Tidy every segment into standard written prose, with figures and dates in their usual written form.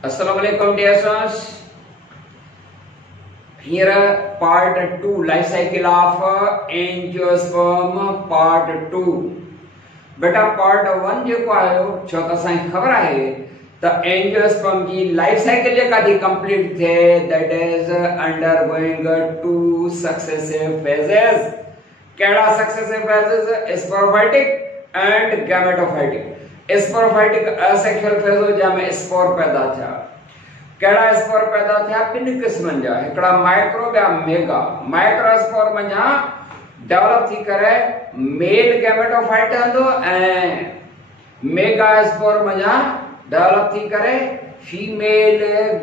Assalamualaikum dear students. Here part 2 life cycle of angiosperm part 2. बेटा part 1 जेको आयो छो त असां खबर आहे त एंजियोस्पर्म जी लाइफ साइकिल जेका थी कंप्लीट थे that is undergoing two successive phases. केड़ा successive phases? Sporophytic and gametophytic. Sporophytic asexual phase हो जंहिंमें स्पोर पैदा थिया. केड़ा स्पोर पैदा थिया? ॿिनि क़िस्मनि जा. हिकिड़ा माइक्रो ॿिया मेगा. माइक्रो स्पोर मञा डेवलप थी करे मेल गैमेटोफाइट हूंदो ऐं मेगा स्पोर मञा डेवलप थी करे फीमेल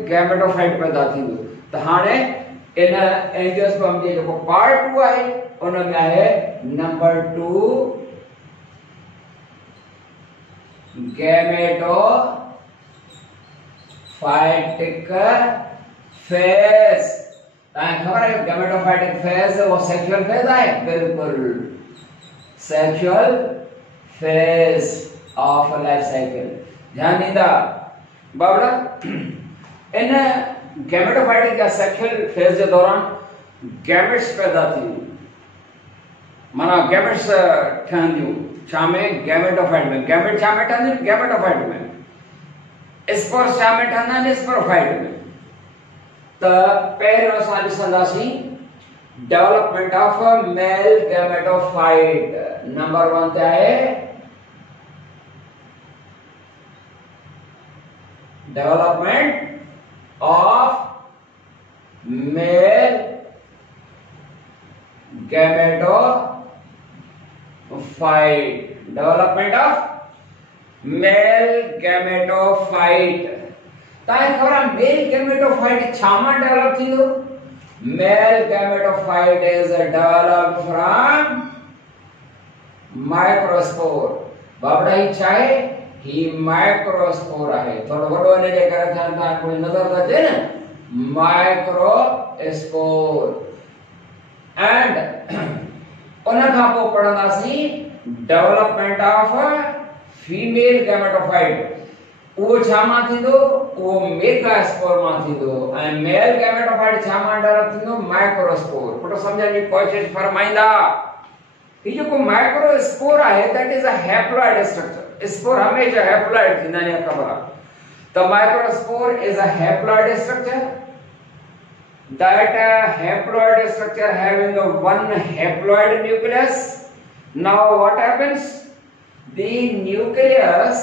गैमेटोफाइट पैदा थींदो. त हाणे इन एंजियोस्पर्म जो जेको पार्ट 2 आहे उन में आहे नंबर 2 गैमेटोफाइटिक फेज. खबर है गैमेटोफाइटिक फेज वो सेक्सुअल फेज है. बिल्कुल sexual phase of life cycle. ध्यान दीदा बाबड़ा इन गैमेटोफाइटिक या सेक्सुअल फेज के दौरान गैमेट्स पैदा थी. माना गैमेट्स ठहंदियूं छा में? गैमेटोफाइट में. गैमेट छा में ठहंदियूं? गैमेटोफाइट में. स्पोर छा में ठहंदा आहिनि? स्पोरोफाइट में. त पहिरियों असां ॾिसंदासीं development of male gametophyte. Number 1 ते आहे development of male gametophyte. Development of male gametophyte. ताई खबर मेल गैमेटोफाइट छा मां डेवलप थींदो? Male gametophyte is developed from microspore. बाबड़ा ही छा आहे? ही माइक्रोस्पोर आहे. थोड़ो वडो इन जे करे था कोई नजर त अचे न. माइक्रोस्पोर एंड उन खां पोइ पढ़ंदासीं डेवलपमेंट ऑफ फीमेल गैमेटोफाइट. वो छा मां थींदो? वो मेगा स्पोर मां थींदो ऐं मेल गैमेटोफाइट छा मां डेवलप थींदो? माइक्रोस्पोर. पुट समझण जी कोशिश फरमाइंदा. ये जो माइक्रो स्पोर है that is a haploid structure. Spore हमेशा हैप्लॉइड थींदा आहिनि. खबर आहे त microspore is a haploid structure. that haploid structure having one haploid nucleus. Now what happens? The nucleus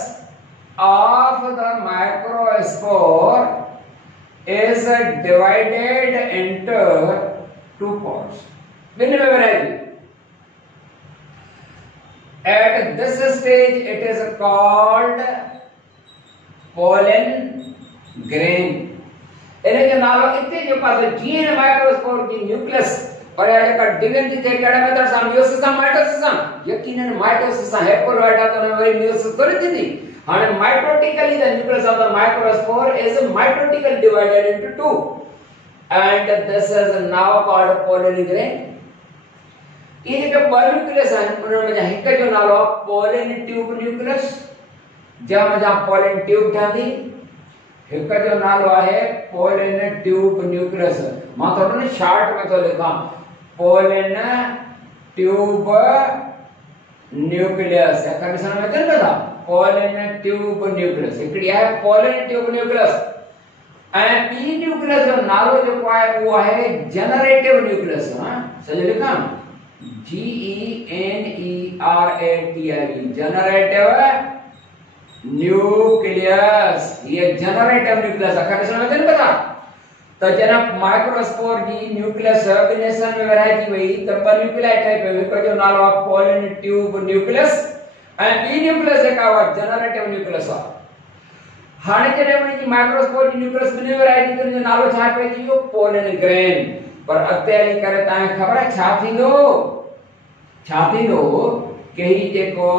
of the microspore is divided into two parts. At this stage it is called pollen grain. इने जो नालो इते जो पास gene microspore की nucleus और या का division थी केड़ा मेथड सां मियोसिस सां माइटोसिस सां. यकीनन माइटोसिस सां हैप्लॉइड तो वरी मियोसिस थोड़ी थींदी. हाने mitotically the nucleus of the microspore is mitotically divided into two and this is now called pollen grain. ये जो न्यूक्लियस है उनमें में एक जो नालो पोलन ट्यूब न्यूक्लियस जहां जहां पोलन ट्यूब ठहंदी. एक जो नालो आहे पोलन ट्यूब न्यूक्लियस. मां तो ने शॉर्ट में तो लिखा पोलन ट्यूब न्यूक्लियस. अखर समझ में अचे था? पोलन ट्यूब न्यूक्लियस हिकड़ी आहे पोलन ट्यूब न्यूक्लियस. ऐं बी न्यूक्लियस जो नालो जो आहे वो आहे जनरेटिव न्यूक्लियस. हां सही लिखा GENERATIV जनरेटिव न्यूक्लियस. ये जनरेटिव न्यूक्लियस अखर समझ में पता. त जना माइक्रोस्पोर जी न्यूक्लियस ऑर्गेनाइजेशन में विराई थी वई त ब न्यूक्लियाई ठही पे. हिक जो नालो आहे पोलन ट्यूब न्यूक्लियस ऐं बी न्यूक्लियस जेका आहे जनरेटिव न्यूक्लियस आहे. हाणे जॾहिं उन जी माइक्रोस्पोर जी न्यूक्लियस बिने विराई थी त उन जो नालो छा पइजी वियो? Pollen grain. पर अॻिते हली करे तव्हांखे ख़बर आहे छा थींदो? छा थींदो कि ही जेको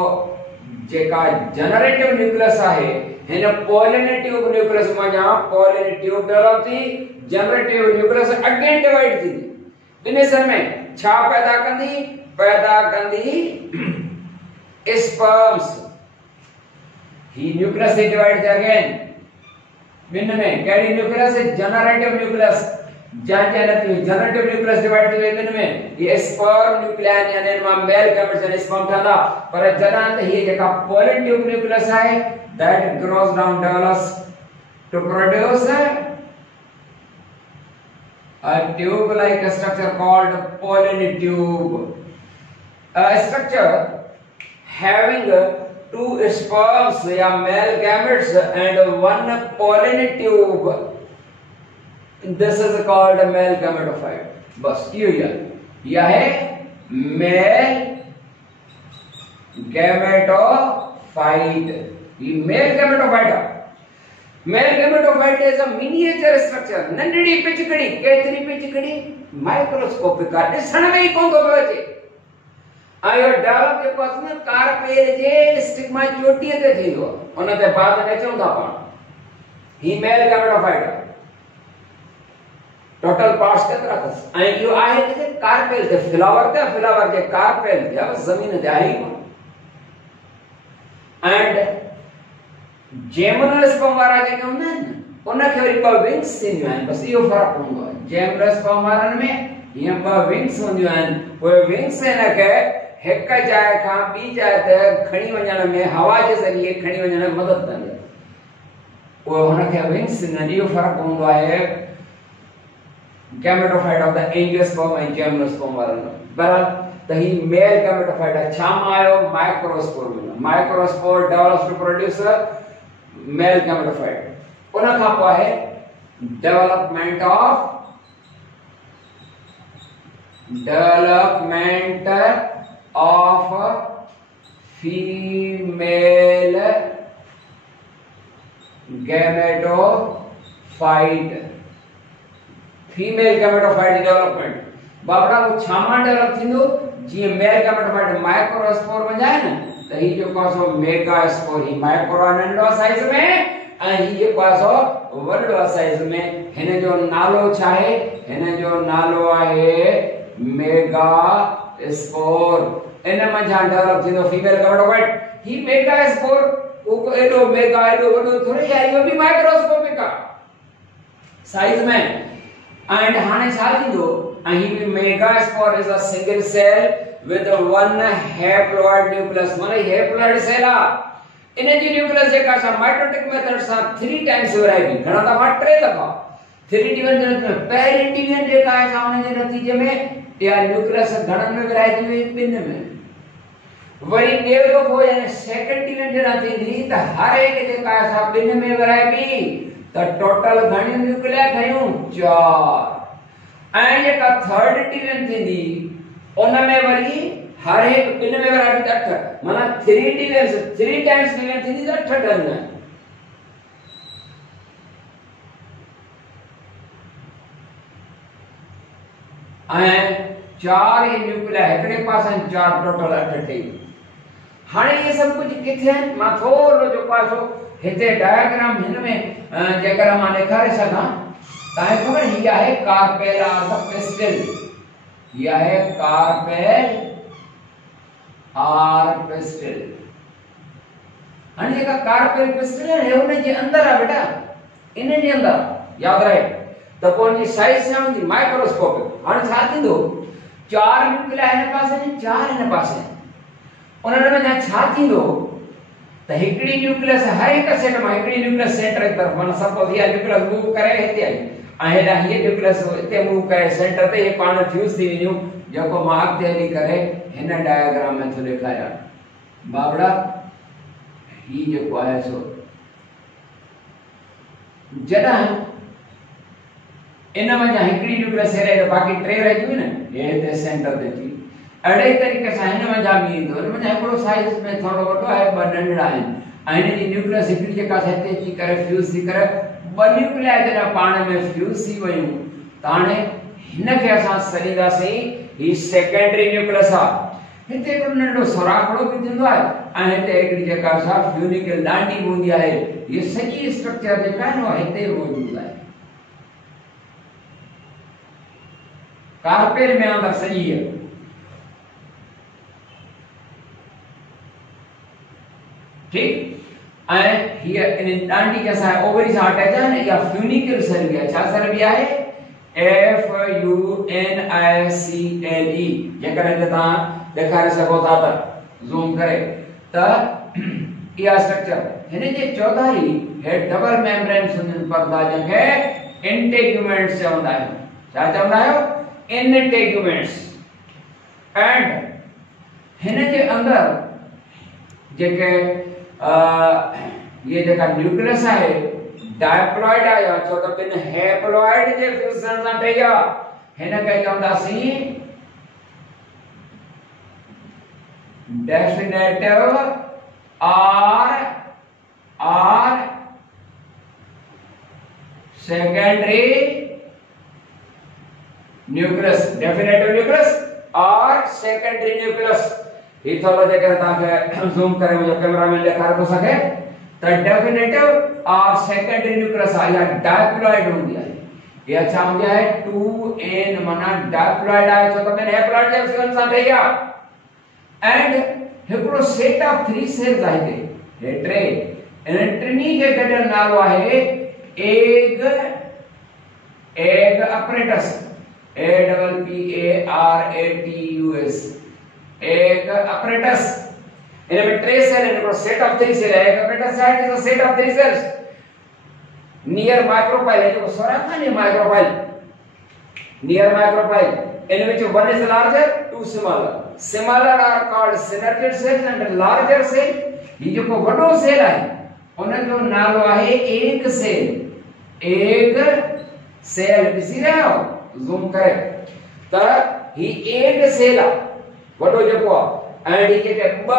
जेका जनरेटिव न्यूक्लियस आहे हिन पोलन ट्यूब न्यूक्लियस में जा पोलन ट्यूब डेवलप थी. जनरेटिव न्यूक्लियस अगेन डिवाइड थी. बिनेसन में छा पैदा कंदी? पैदा कंदी sperms. He nucleus is divided again ॿिनि में कहिड़ी न्यूक्लियस जनरेटिव न्यूक्लियस जंहिंजे नथी जनरेटिव न्यूक्लियस डिवाइड थी ॿिनि में ये स्पर्म न्यूक्लियस यानी इन मां मेल गैमेट्स यानी स्पर्म ठहंदा पर जॾहिं त हीअ जेका पोलन ट्यूब न्यूक्लियस आहे that grows down develops to produce a tube like a structure called pollen tube, a structure having two sperms या male gametes and one pollen tube. This is called a male gametophyte. बस यह है male gametophyte. ये male gametophyte Male gametophyte is a miniature structure. नंढड़ी पिचकड़ी केतिरी पिचकड़ी microscopic का ॾिसण में ई कोन थो अचे आयो डेवलप जेको आहे न कार्पेल जे स्टिग्मा चोटीअ ते थींदो उन ते बाद में चऊं था पाण ही मेल gametophyte टोटल पार्ट्स केतिरा अथसि ऐं इहो आहे किथे कार्पेल ते फ्लावर जे कार्पेल ते ज़मीन ते आहे एंड जेमिनोस्पर्म वारा जेके हूंदा आहिनि उनखे वरी ॿ विंग्स थींदियूं आहिनि बस इहो फ़र्क़ु हूंदो आहे जेमिनोस्पर्म वारनि में हीअं ॿ विंग्स हूंदियूं आहिनि उहे विंग्स हिनखे हिक जाइ खां ॿी जाइ ते खणी वञण में हवा जे ज़रिए खणी वञण में मदद कंदी आहे उहे हुनखे विंग्स थींदियूं आहिनि इहो फ़र्क़ु हूंदो आहे गैमेटोफाइट ऑफ द एंजियोस्पर्म ऐं जेमिनोस्पर्म वारनि में बराबरि त ही मेल गैमेटोफाइट आहे छा मां आयो माइक्रोस्पोर में microspore develops to produce male gametophyte उन खां पोइ आहे development of female gametophyte development बाबड़ा वो छामा डेवलप थींदो जीअं मेल gametophyte माइक्रोस्पोर में जाए न त ही जो पासो मेगास्पोर ही माइक्रो नंढो साइज में ऐं ही जो पासो वॾो साइज में हिन जो नालो छा आहे हिन जो नालो आहे मेगास्पोर इन मंझां डेवलप थींदो फीमेल gametophyte ही मेगास्पोर को एडो मेगा एडो वॾो थोड़ी आहे इहो बि माइक्रोस्कोपिक आहे साइज में एंड हाणे छा थींदो ऐं ही megaspore is a single cell with one haploid nucleus माने haploid सेल आहे इन जी न्यूक्लियस जेका सा माइटोटिक मेथड सां 3 टाइम्स विराइबी घणा दफ़ा 3 दफ़ा 3 डिवीजन में पहली डिवीजन जेका आहे सा उन जे नतीजे में या न्यूक्लियस घणनि में विराइजी वई ॿिनि में वरी ॿियो दफ़ो यानी सेकंड डिवीजन जॾहिं थींदी त हर एक जेका आहे सा ॿिनि में विराइबी त टोटल घणियूं न्यूक्लिया ठहियूं 4 ऐं जेका थर्ड डिवीजन थींदी उनमें वरी हर एक ॿिनि में विराइबी 8 माना 3 डिवीजन 3 टाइम्स डिवीजन थींदी त 8 ठहंदा ऐं 4 ये न्यूक्लिया हिकड़े पासे 4 टोटल 8 ठही हाणे ये सब कुछ किथे आहिनि मां थोरो जो पासो हिते डायग्राम हिन में जेकर मां ॾेखारे सघां तव्हांखे ख़बर हीअ आहे कार्पेल ऑफ द पिस्टिल यह है कार्पेल और पिस्टिल का कार्पेल पिस्टिल है उन जे अंदर है बेटा इन जे अंदर याद रहे तो कौन जी साइज से होंदी माइक्रोस्कोपिक हां छा थींदो 4 न्यूक्लिया इन पासे ने 4 इन पासे उन में छा थींदो त हिकड़ी न्यूक्लियस हर एक सेट में हिकड़ी न्यूक्लियस सेंटर एक तरफ माने सपोज ये न्यूक्लियस मूव करे हिते आई हेडा ये न्यूक्लियस इते मूव करे सेंटर ते ये पाण फ्यूज थी वियो जेको मां अॻिते हली करे हिन डायग्राम में थो ॾेखारियां बाबड़ा ही जेको आहे सो जॾहिं इन में हिकड़ी न्यूक्लियस है तो बाकी 3 रह गई न ये हिते सेंटर ते थी अड़े तरीके से हिन में भी ईंदो हिन में हिकिड़ो साइज में थोरो वॾो आहे ॿ नंढड़ा आहिनि ऐं हिन जी न्यूक्लियस हिकड़ी जेका हिते अची करे फ्यूज थी करे ॿ न्यूक्लिया जॾहिं पाण में फ्यूज थी वयूं त हाणे हिनखे असां सॾींदासीं ही सेकेंडरी न्यूक्लियस आहे हिते हिकिड़ो नंढो सोराखड़ो बि थींदो आहे ऐं हिते हिकिड़ी जेका सा फ्यूनिकल डांडी हूंदी आहे ये सॼी स्ट्रक्चर जेका आहे न हिते मौजूद आहे कार्पेल में अंदर सॼी है ठीक ऐं हीअ इन डांडी के सां ओवरी सां अटैच आहे न, इहा फ्यूनिकल सेल बि आहे। छा सेल बि आहे? FUNICLE। जेकर तव्हां ॾेखारे सघो था त ज़ूम करे त इहा स्ट्रक्चर हिन जे चौधारी हे डबल मेम्ब्रेन सुनिल पर्दा जंहिंखे इंटेग्यूमेंट्स चवंदा आहियूं। छा चवंदा आहियो? इंटेग्यूमेंट्स। एंड हिन जे अंदर जेके ये जेका न्यूक्लियस आहे डायप्लॉइड आहे, छो त ॿिन हैप्लॉइड जे फ्यूजन सां ठही आहे। हिन खे चवंदासीं definitive or secondary nucleus. Definitive nucleus और सेकेंडरी न्यूक्लियस। ये थोड़ा जेकर ताके ज़ूम करे मुझे कैमरा में ॾेखारे थो सघे त डेफिनेटिव और सेकेंडरी न्यूक्लियस आहे या डायप्लॉइड हूंदी आहे। या छा हूंदी आहे? 2n माना डायप्लॉइड आहे, छो त ॿिन हैप्लॉइड जे फ्यूजन सां ठही आहे। एंड हिकिड़ो सेट ऑफ 3 सेल्स आहे हिते, हे टे। इन टिनी खे गॾियल नालो आहे egg apparatus. APPARATUS egg apparatus. इनमें 3 सेल है, हिकिड़ो सेट ऑफ 3 सेल है। एग अपरेटस है is a set of 3 cells near micropyle है, जो सोरा था ने micropyle, near micropyle. In which one is larger, 2 smaller. Smaller are called synergid cells and larger cell। ये जो को बड़ो सेल है उन जो नालो आहे एग सेल। एग सेल ॾिसी रहिया आहियो ज़ूम करे त ही एग सेल आहे वॾो जेको आहे। ऐं जेके ॿ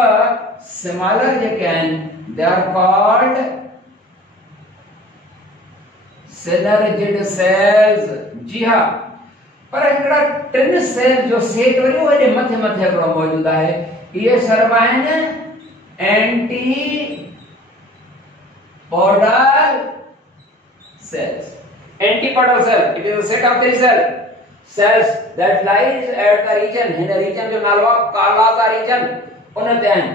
स्मॉलर जेके आहिनि they are called synergid cells. जी हां, पर हिकिड़ा 3 सेल जो सेट वरी वॾे मथे मथे हिकिड़ो मौजूद आहे। इहे सर्व आहिनि antipodal cells। Antipodal cell, it is a set of 3 cells that lies at the region, हिन region जो नालो कालाज़ा region उन ते आहिनि।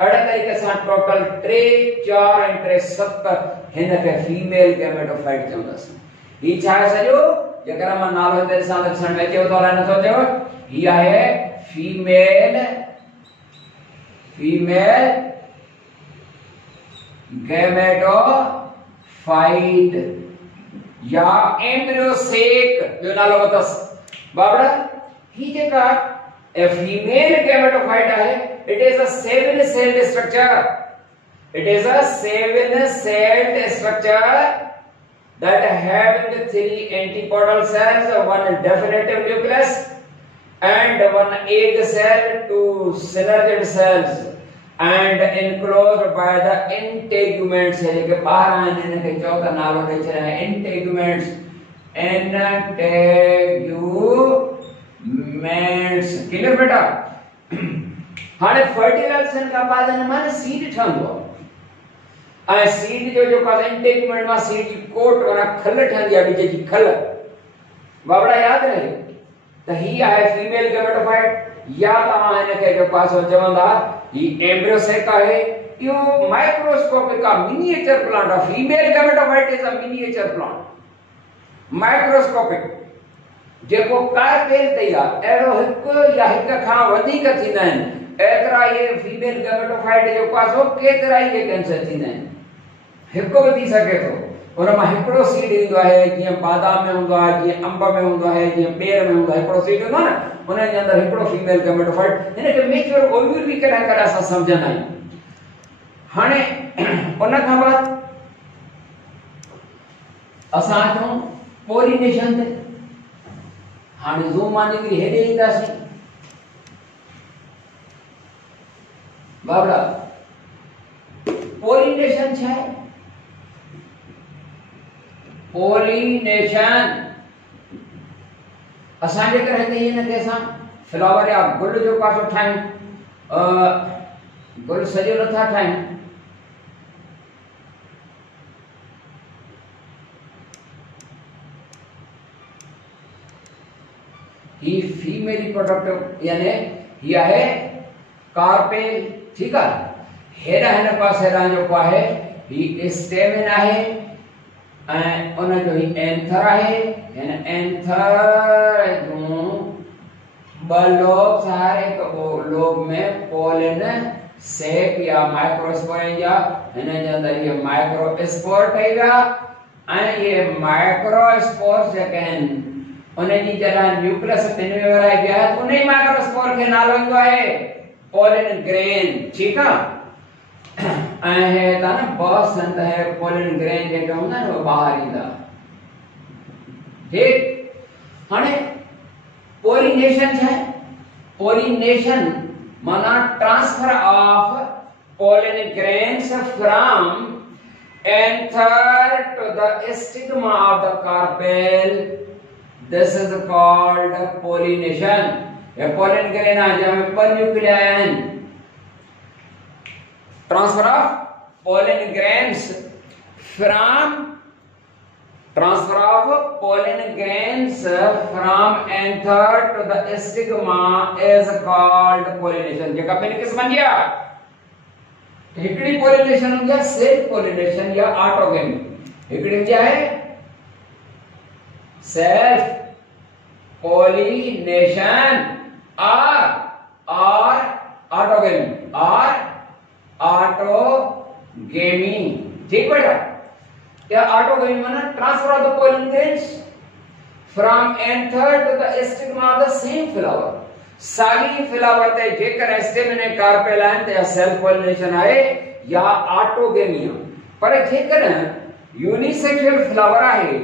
अहिड़े तरीक़े सां टोटल 3 4 ऐं 3 7 हिन खे फीमेल गैमेटोफाइट चवंदासीं। ही छा आहे सॼो? जेकर मां नालो हिते ॾिसां त ॾिसण में अचेव थो, अलाए नथो अचेव? ही आहे फीमेल गैमेटोफाइट या एम्ब्रियोसेक जो नालो वतस। बाबड़ा ही जेका ए फीमेल गैमेटोफाइट आहे, it is a 7-celled structure। It is a 7-celled structure that having 3 antipodal cells, 1 definitive nucleus and 1 egg cell, 2 synergid cells and enclosed by the integuments। है जेके बाहर आहिनि इनखे चओ त नालो ॾेई छॾिया इंटेग्यूमेंट्स। इंटेग्यूमेंट्स क्लियर बेटा? हाणे फर्टिलाइजेशन खां बाद हिन मां सीड ठहंदो आहे ऐं सीड जो जेको आहे इंटेग्यूमेंट मां सीड जी कोट माना खल ठहंदी आहे, बीज जी खल। बाबड़ा यादि रहे त ही आहे फीमेल गैमेटोफाइट या तव्हां हिनखे जेको आहे चवंदा ही एम्ब्रियोसेक आहे। इहो microscopic miniature plant of female gametophyte is a miniature plant microscopic जेको कार्पेल ते आहे। अहिड़ो हिकु या हिक खां वधीक थींदा आहिनि। एतिरा ये फीमेल गैमेटोफाइट जेको आहे सो केतिरा ई कैंसर थींदा आहिनि। हिकु बि थी सघे थो उन मां हिकिड़ो सीड ईंदो आहे, जीअं बादाम में हूंदो आहे, जीअं अंब में हूंदो आहे, जीअं पेर में हूंदो आहे, हिकिड़ो सीड हूंदो आहे न, उन जे अंदरि हिकिड़ो फीमेल गैमेटोफाइट। हिन खे मेच्योर ओव्यूल बि कॾहिं कॾहिं असां सम्झंदा आहियूं। हाणे उन खां बाद असां अचूं पोलिनेशन ते। हाणे ज़ूम मां निकिरी हेॾे ईंदासीं। बाबड़ा पोलिनेशन छा आहे? पोलिनेशन असां जेकर हिते हिन खे असां फ्लावर या गुल जो पासो ठाहियूं, गुल सॼो नथा ठाहियूं, ही फीमेल प्रोडक्ट यानी ही आहे कार्पेल। ठीक है, हेड़ा हिन पासे जो आहे ही स्टेमिन आहे ऐं उन जो ही एंथर आहे। हिन एंथर जूं ॿ लोब्स हर हिकु लोब में पोलिन सेक या माइक्रोस्पोरेंजिया, हिन जे अंदरि इहे माइक्रोस्पोर ठही विया ऐं इहे माइक्रोस्पोर जेके आहिनि उन जी जॾहिं न्यूक्लियस ॿिनि में विरहाइबी आहे त उन ई माइक्रोस्पोर खे नालो ईंदो आहे पोलिन ग्रेन। ठीकु आहे। ऐं हे त न बहुत संत है पोलिन ग्रेन जेके हूंदा आहिनि उहे ॿाहिरि ईंदा। ठीकु। हाणे पोलिनेशन छा आहे? पोलिनेशन माना transfer of pollen grains from anther to the stigma of the carpel. This is called pollination. ये पोलिन ग्रेन आ जहाँ पर न्यूक्लिया हैं। Transfer of pollen grains from anther to the stigma is called pollination. जेका मैंने किस बन गया? हिकड़ी pollination हो गया self pollination या autogamy। हिकड़ी क्या है? self pollination or autogamy or autogamy। ठीक बेटा। या autogamy माना transfer of the pollen grains from anther to the stigma of the same flower। सागी फ्लावर ते जेकर स्टेमिन ऐं कार्पेल आहिनि त या सेल्फ पॉलिनेशन आहे या ऑटोगेमी आहे। पर जेकर यूनिसेक्सुअल फ्लावर आहे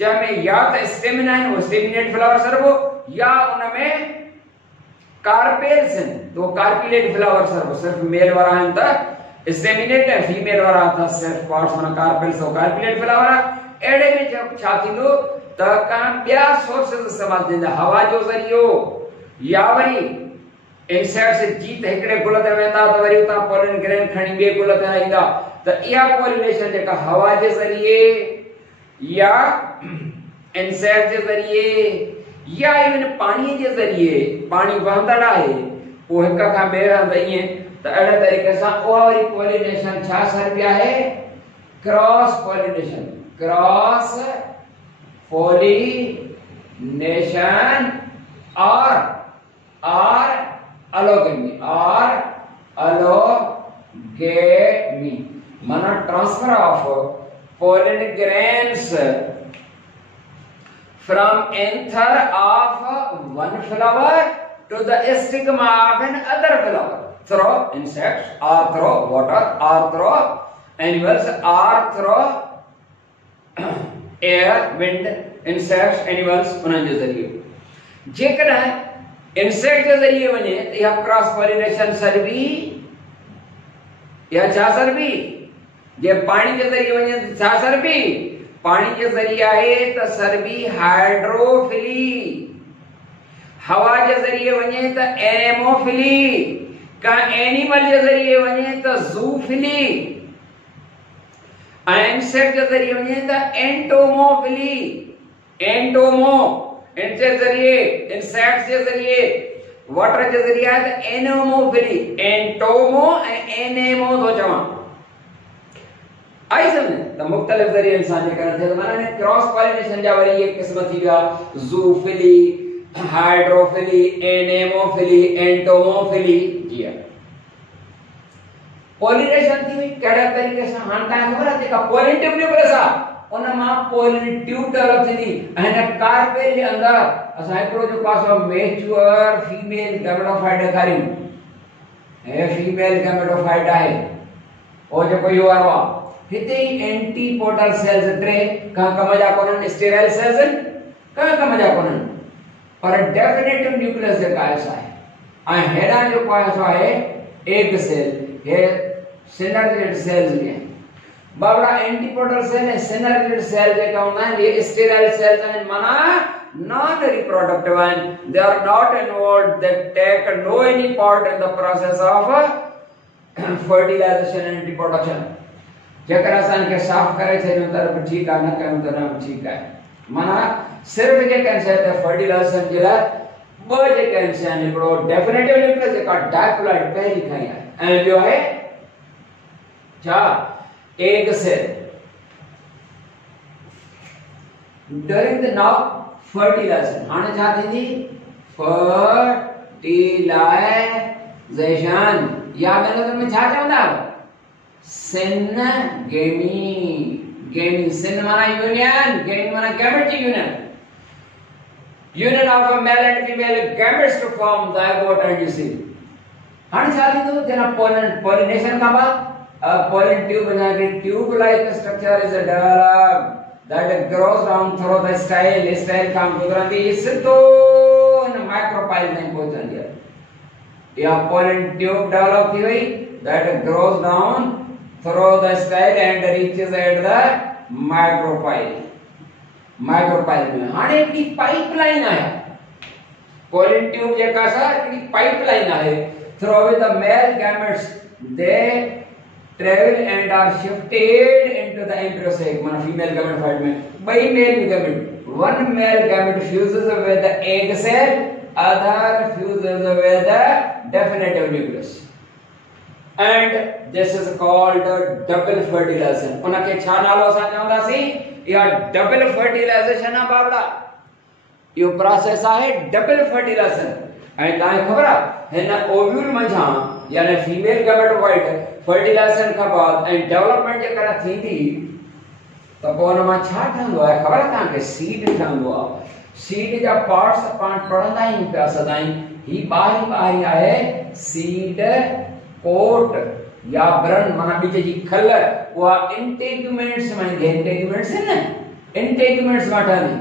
जंहिंमें या त स्टेमिन आहिनि वो स्टेमिनेट फ्लावर सर्वो या उनमें कार्पेल्स आहिनि तो कार्पिलेट फ्लावर सर्वो। सिर्फ मेल वारा आहिनि त स्टेमिनेट ऐं फीमेल वारा त सिर्फ पार्ट्स माना कार्पेल्स और कार्पिलेट फ्लावर। अहिड़े में छा थींदो त का ॿिया सोर्सेस इस्तेमाल थींदा, हवा जो ज़रियो या वरी इंसेक्ट्स जीत हिकड़े गुल ते वेंदा त वरी उतां पोलिन ग्रेन खणी ॿिए गुल ते ईंदा त इहा पोलिनेशन जेका हवा जे ज़रिए या इंसेक्ट जे ज़रिए या इवन पानी जे ज़रिए, पानी वहंदड़ आहे वो हिक खां ॿिए हंधि ईअं त अहिड़े तरीक़े सां उहा वरी पोलिनेशन छा सरबी आहे? Cross pollination. क्रॉस पोलिनेशन और एलोगेमी माना transfer of pollen grains from anther of one flower to the stigma of another flower through insects or through water or through animals or through air, wind, insects, animals उन्हनि जे ज़रिए। जेकॾहिं insect जे ज़रिए वञे त इहा cross pollination सरबी या छा सरबी? जे पानी के जरिए वने त छा सरबी? पानी के जरिए आहे त सरबी हाइड्रोफिली। हवा जे जरिए वने त एनेमोफिली। का एनिमल जे जरिए वने त जूफिली। इंसेक्ट जे जरिए वने त एंटोमोफिली। एंटोमो इनके जरिए इंसेक्ट्स जे जरिए वाटर जे जरिए आहे त एनेमोफिली। एंटोमो ऐं एनेमो तो चवां आई समझ त मुख्तलिफ जरिए इंसान जे करे थे माने क्रॉस पॉलिनेशन जा वरी एक किस्म थी गया जूफिली, हाइड्रोफिली, एनेमोफिली, एंटोमोफिली। जी पॉलिनेशन थी केड़े तरीके से हां ता खबर है जेका पोलिन ट्यूब न्यूक्लियस आ उन मां पोलिन ट्यूब डेवलप थी ऐं कार्पेल जे अंदर असा एकड़ो जो पासो मैच्योर फीमेल गैमेटोफाइट ॾेखारियूं। हे फीमेल गैमेटोफाइट आहे ओ जो कोई वारो हिते ही एंटीपोडल सेल्स ट्रे का कम जा कोन स्टेराइल सेल्स का कम जा कोन पर डेफिनेटिव न्यूक्लियस जे कायस आहे ऐं हेडा जो कायस आहे एग सेल हे सिनर्जिड सेल्स में बाबड़ा एंटीपोडल सेल है सिनर्जिड सेल जे का होना है ये स्टेराइल सेल्स हैं माना non reproductive and they are not involved, they take no any part in the process of fertilization and reproduction। जेकर असन के साफ करे छे तरफ ठीक है न कयूं त न ठीक है माना सिर्फ जे कैंसर ते फर्टिलाइजेशन जे ला ब जे कैंसर ने बड़ो डेफिनेटिव न्यूक्लियस का डाइप्लॉइड पहली खाई है ऐं जो है छा egg cell. During the now fertilization, हाणे छा थींदी? fertilization. या मैंने में छा चवंदा? syngamy. Gamy. Syn माना union, gamy माना gamete union. Union of a male and female gametes to form zygote and you see. हाणे छा थींदो? जना pollination का बाद pollen tube बना के tube like structure is developed that grows down through the style काम गुजरती सिद्धो इन micropyle में पहुंचती है. या pollen tube develop थी हुई that grows down through the style and reaches at the micropyle. Micropyle में हाणे की pipeline है. pollen tube जेका सा की pipeline है. Through with the male gametes they travel and are shifted into the embryo sac. माना female gamete side में by male gamete. One male gamete fuses with the egg cell, other fuses with the definitive nucleus. And this is called double fertilization. उनके छा नालो सा चवंदासी या double fertilization है बाबड़ा. यो process है double fertilization. ऐं तव्हांखे ख़बर आहे हिन ओव्यूल मंझां यानी फीमेल गैमेटोफाइट फर्टिलाइजेशन खां बाद ऐं डेवलपमेंट जेकॾहिं थींदी त पोइ हुन मां छा ठहंदो आहे ख़बर आहे तव्हांखे? सीड ठहंदो आहे. सीड जा पार्ट्स पाण पढ़ंदा आहियूं पिया सदाईं. ही ॿाहिरीं आहे सीड कोट या ब्रन माना ॿिज जी खल. उहा इंटेग्यूमेंट्स मां ईंदी आहे. इंटेग्यूमेंट्स आहिनि न, इंटेग्यूमेंट्स मां ठहंदी.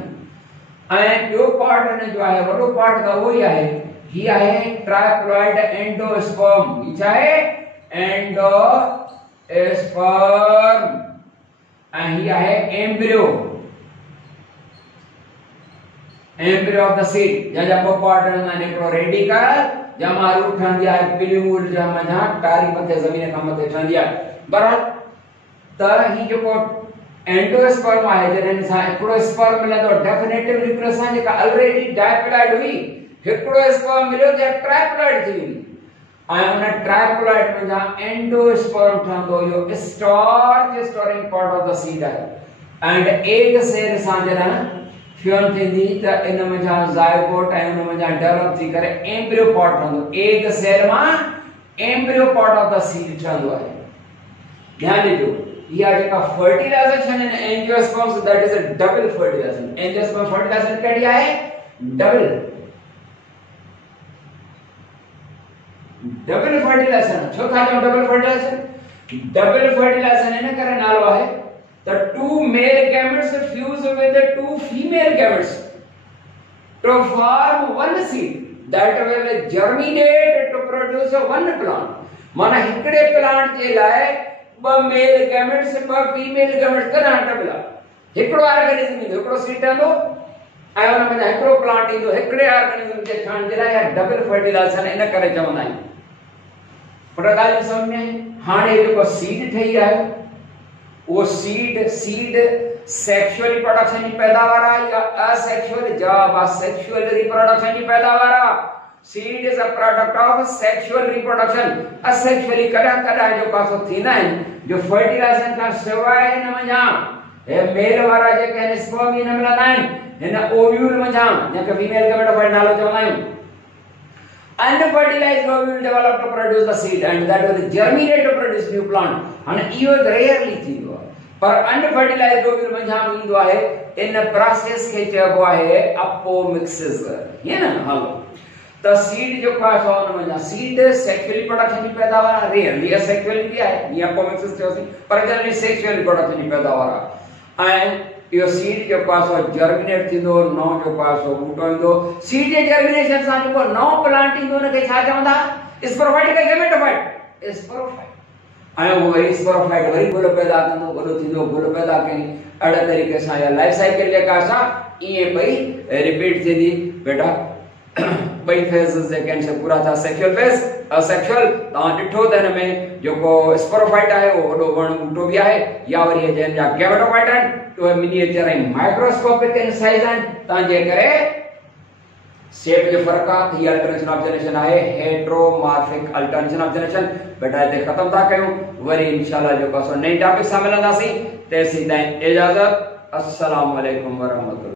ऐं ॿियो पार्ट हिन जो आहे वॾो पार्ट त उहो ई आहे. ही आहे ट्राइप्लॉइड एंडोस्पर्म. ही छा आहे? एंडोस्पर्म. ऐं ही आहे embryo. Embryo of the seed. जंहिंजा ॿ पार्ट हूंदा आहिनि. हिकिड़ो रेडिकल जंहिंमां रूट ठहंदी आहे पिल्यूल जा मथां टारी मथे ज़मीन खां मथे ठहंदी आहे. बराबरि. त ही जेको एंडोस्पर्म आहे जॾहिं सां हिकिड़ो स्पर्म मिलंदो डेफिनेटिव न्यूक्लियस सां जेका ऑलरेडी डायप्लॉइड हुई हिकिड़ो स्पर्म मिलियो त ट्राइप्लॉइड थी वेंदी. ऐं उन ट्राइप्लॉइड में जा एंडोस्पर्म ठहंदो. इहो starch storing part of the seed आहे. एंड एग सेल सां जॾहिं फ्यूजन थींदी त इन में जा ज़ायगोट ऐं उन में जा डेवलप थी करे एम्ब्रियो पार्ट ठहंदो. एग सेल मां embryo part of the seed ठहंदो आहे. ध्यान ॾिजो. या जेका fertilisation in angiosperms that is a double fertilisation. Angiosperm fertilisation कहिड़ी आहे? डबल. Double fertilisation. छो था चऊं डबल फर्टिलाइजेशन? डबल फर्टिलाइजेशन इन करे नालो आहे त two male gametes fuse with two female gametes to form one seed that will germinate to produce one plant. माना हिकड़े प्लांट जे लाइ ब मेल गैमेट्स ब फीमेल गैमेट्स करा डबल. हिकड़ो ऑर्गेनिज्म ईंदो, हिकड़ो सीड ठहंदो ऐं उन में हिकड़ो प्लांट ईंदो. हिकड़े ऑर्गेनिज्म जे ठहण जे लाइ डबल फर्टिलाइजेशन इन करे चवंदा आहियूं. पर ॻाल्हि समझ में हाणे जेको सीड ठही आहे वो सीड सेक्सुअल रिप्रोडक्शन की पैदावार है या असेक्सुअल? जवाब सेक्सुअल रिप्रोडक्शन की पैदावार है. Seed is a product of sexual reproduction. Asexually कदा जो पासो थीना है जो फर्टिलाइजेशन का सिवाय इन मजा ए मेल वारा जे के स्पर्म इन मिलंदा आहिनि हिन ओव्यूल मजा जंहिंखे फीमेल गैमेटोफाइट नालो चवंदा आहियूं. Unfertilized ovule develop to produce the seed and that will germinate to produce new plant. हाणे इहो रेयरली थींदो आहे. पर अनफर्टिलाइज्ड ओव्यूल में जाम ईंदो आहे. इन प्रोसेस खे चइबो आहे अपोमिक्सिस. ये ना हलो त सीड जो पास हुन में सीड सेक्सुअल रिप्रोडक्शन की पैदावार है. रेयरली असेक्सुअल भी है. ये अपोमिक्सिस चयोसी पर जनरली सेक्सुअल रिप्रोडक्शन की पैदावार है. ऐं यो सीड जो पास जर्मिनेट थींदो. नओ जो पास बूटो ईंदो. सीड जे जर्मिनेशन सां जेको नओ प्लांट ईंदो उनखे छा चवंदा? स्पोरोफाइट का गैमेटोफाइट. स्पोरोफाइट. ऐं वो वरी स्पोरोफाइट वरी गुल पैदा कंदो. गुल थींदो. गुल पैदा कई अहिड़े तरीक़े सां या लाइफ साइकिल जेका असां ईअं ॿई रिपीट थींदी. बेटा ॿई फेज़िस जेके आहिनि पूरा था. Sexual phase asexual. तव्हां ॾिठो त हिन में जेको स्पोरोफाइट आहे उहो वॾो वण बूटो बि आहे या वरी जंहिंजा गैमेटोफाइट आहिनि उहे मिनिएचर ऐं माइक्रोस्कोपिक इन साइज़ आहिनि. तव्हां जे करे शेप जो फर्क आहे ही अल्टरनेशन ऑफ जनरेशन आहे हेट्रोमॉर्फिक अल्टरनेशन ऑफ जनरेशन। बेटा इते खत्म था कयूं, वरी इंशाल्लाह जो कसो नई टॉपिक सां मिलंदासीं। तेसीं ताईं इजाजत, अस्सलाम वालेकुम वरहमतुल्लाह।